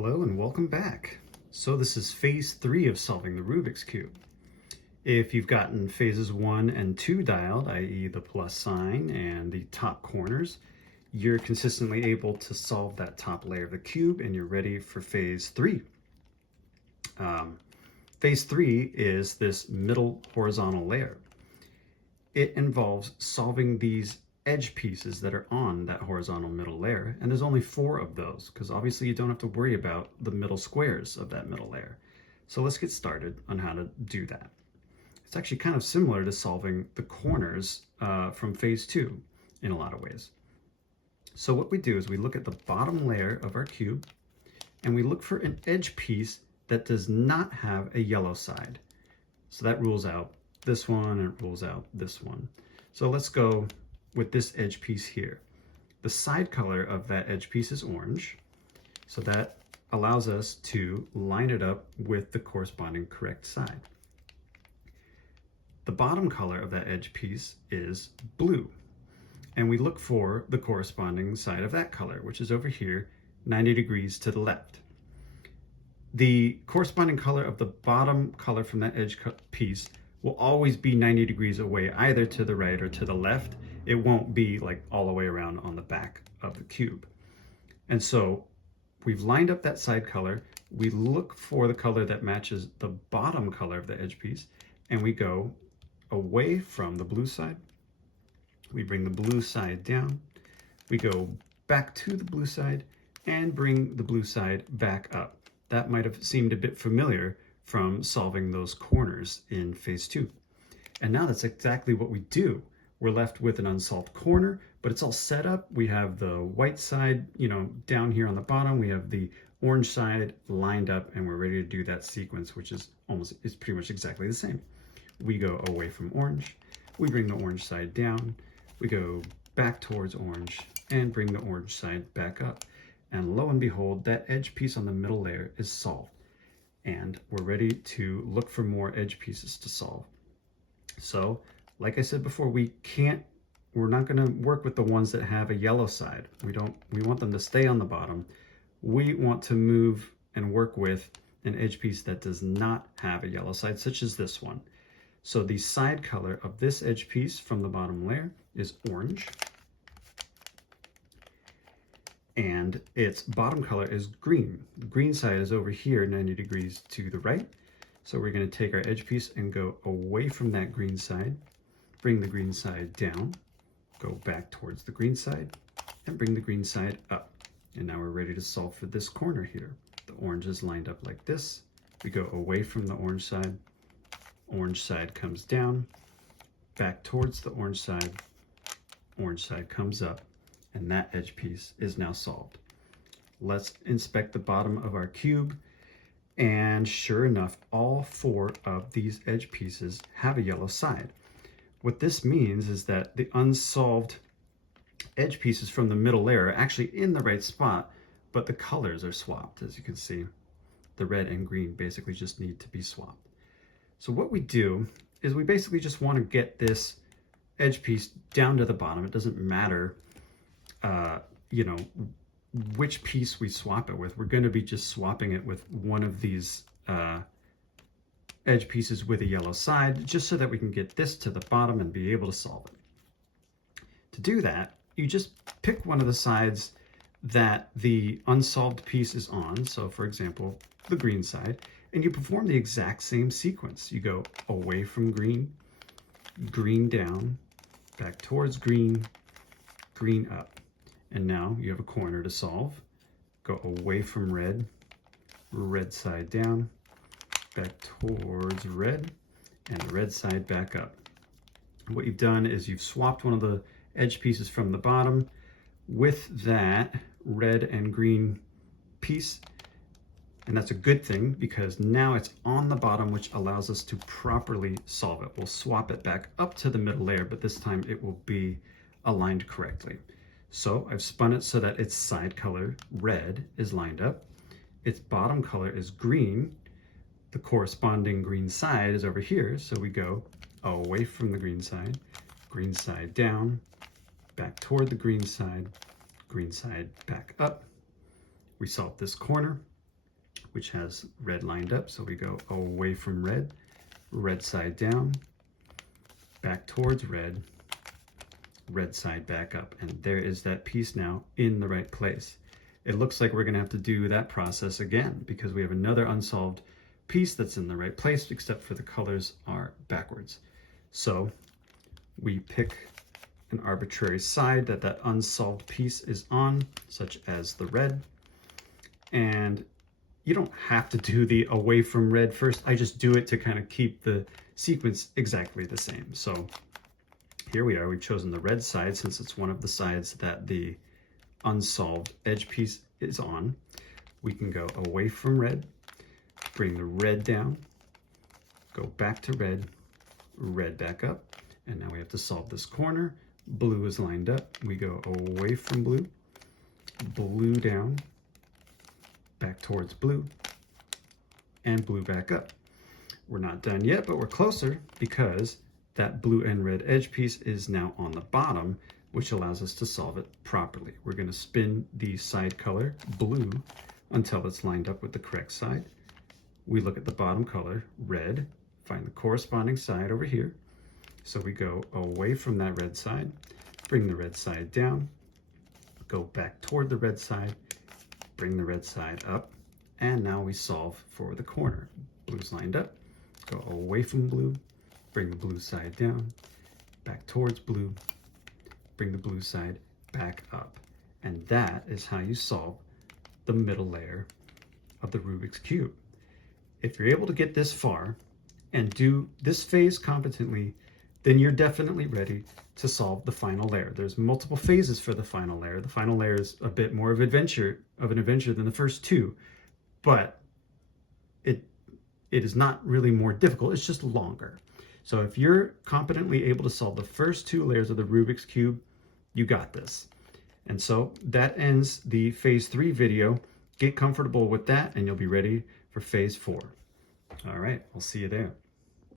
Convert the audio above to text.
Hello and welcome back. So this is phase 3 of solving the Rubik's Cube. If you've gotten phases 1 and 2 dialed, i.e. the plus sign and the top corners, you're consistently able to solve that top layer of the cube and you're ready for phase 3. Phase 3 is this middle horizontal layer. It involves solving these edge pieces that are on that horizontal middle layer, and there's only 4 of those because obviously you don't have to worry about the middle squares of that middle layer. So let's get started on how to do that. It's actually kind of similar to solving the corners from phase 2 in a lot of ways. So what we do is we look at the bottom layer of our cube and we look for an edge piece that does not have a yellow side. So that rules out this one and it rules out this one. So let's go with this edge piece here. The side color of that edge piece is orange, so that allows us to line it up with the corresponding correct side. The bottom color of that edge piece is blue, and we look for the corresponding side of that color, which is over here, 90 degrees to the left. The corresponding color of the bottom color from that edge piece will always be 90 degrees away, either to the right or to the left. It won't be like all the way around on the back of the cube. And so we've lined up that side color. We look for the color that matches the bottom color of the edge piece, and we go away from the blue side. We bring the blue side down. We go back to the blue side and bring the blue side back up. That might have seemed a bit familiar from solving those corners in phase 2. And now that's exactly what we do. We're left with an unsolved corner, but it's all set up. We have the white side, down here on the bottom. We have the orange side lined up, and we're ready to do that sequence, which is pretty much exactly the same. We go away from orange. We bring the orange side down. We go back towards orange and bring the orange side back up. And lo and behold, that edge piece on the middle layer is solved. And we're ready to look for more edge pieces to solve. So, like I said before, we're not going to work with the ones that have a yellow side. We want them to stay on the bottom. We want to move and work with an edge piece that does not have a yellow side, such as this one. So the side color of this edge piece from the bottom layer is orange. And its bottom color is green. The green side is over here, 90 degrees to the right. So we're going to take our edge piece and go away from that green side, bring the green side down, go back towards the green side, and bring the green side up. And now we're ready to solve for this corner here. The orange is lined up like this. We go away from the orange side comes down, back towards the orange side comes up, and that edge piece is now solved. Let's inspect the bottom of our cube, and sure enough, all 4 of these edge pieces have a yellow side. What this means is that the unsolved edge pieces from the middle layer are actually in the right spot, but the colors are swapped. As you can see, the red and green basically just need to be swapped. So what we do is we basically just want to get this edge piece down to the bottom. It doesn't matter which piece we swap it with. We're going to be just swapping it with one of these edge pieces with a yellow side, just so that we can get this to the bottom and be able to solve it. To do that, you just pick one of the sides that the unsolved piece is on. So for example, the green side, and you perform the exact same sequence. You go away from green, green down, back towards green, green up. And now you have a corner to solve. Go away from red, red side down, back towards red, and the red side back up. What you've done is you've swapped one of the edge pieces from the bottom with that red and green piece. And that's a good thing because now it's on the bottom, which allows us to properly solve it. We'll swap it back up to the middle layer, but this time it will be aligned correctly. So I've spun it so that its side color, red, is lined up. Its bottom color is green. The corresponding green side is over here. So we go away from the green side down, back toward the green side back up. We solve this corner. which has red lined up. So we go away from red, red side down, back towards red, red side back up. And there is that piece now in the right place. It looks like we're going to have to do that process again because we have another unsolved piece that's in the right place, except for the colors are backwards. So we pick an arbitrary side that that unsolved piece is on, such as the red. And you don't have to do the away from red first. I just do it to kind of keep the sequence exactly the same. So here we are. We've chosen the red side since it's one of the sides that the unsolved edge piece is on. We can go away from red, bring the red down, go back to red, red back up, and now we have to solve this corner. Blue is lined up. We go away from blue, blue down, back towards blue, and blue back up. We're not done yet, but we're closer because that blue and red edge piece is now on the bottom, which allows us to solve it properly. We're going to spin the side color blue until it's lined up with the correct side. We look at the bottom color, red, find the corresponding side over here. So we go away from that red side, bring the red side down, go back toward the red side, bring the red side up, and now we solve for the corner. Blue's lined up, go away from blue, bring the blue side down, back towards blue, bring the blue side back up. And that is how you solve the middle layer of the Rubik's Cube. If you're able to get this far and do this phase competently, then you're definitely ready to solve the final layer. There's multiple phases for the final layer. The final layer is a bit more of an adventure than the first two, but it is not really more difficult, it's just longer. So if you're competently able to solve the first two layers of the Rubik's Cube, you got this. And so that ends the phase 3 video. Get comfortable with that and you'll be ready for phase 4. All right, I'll see you there.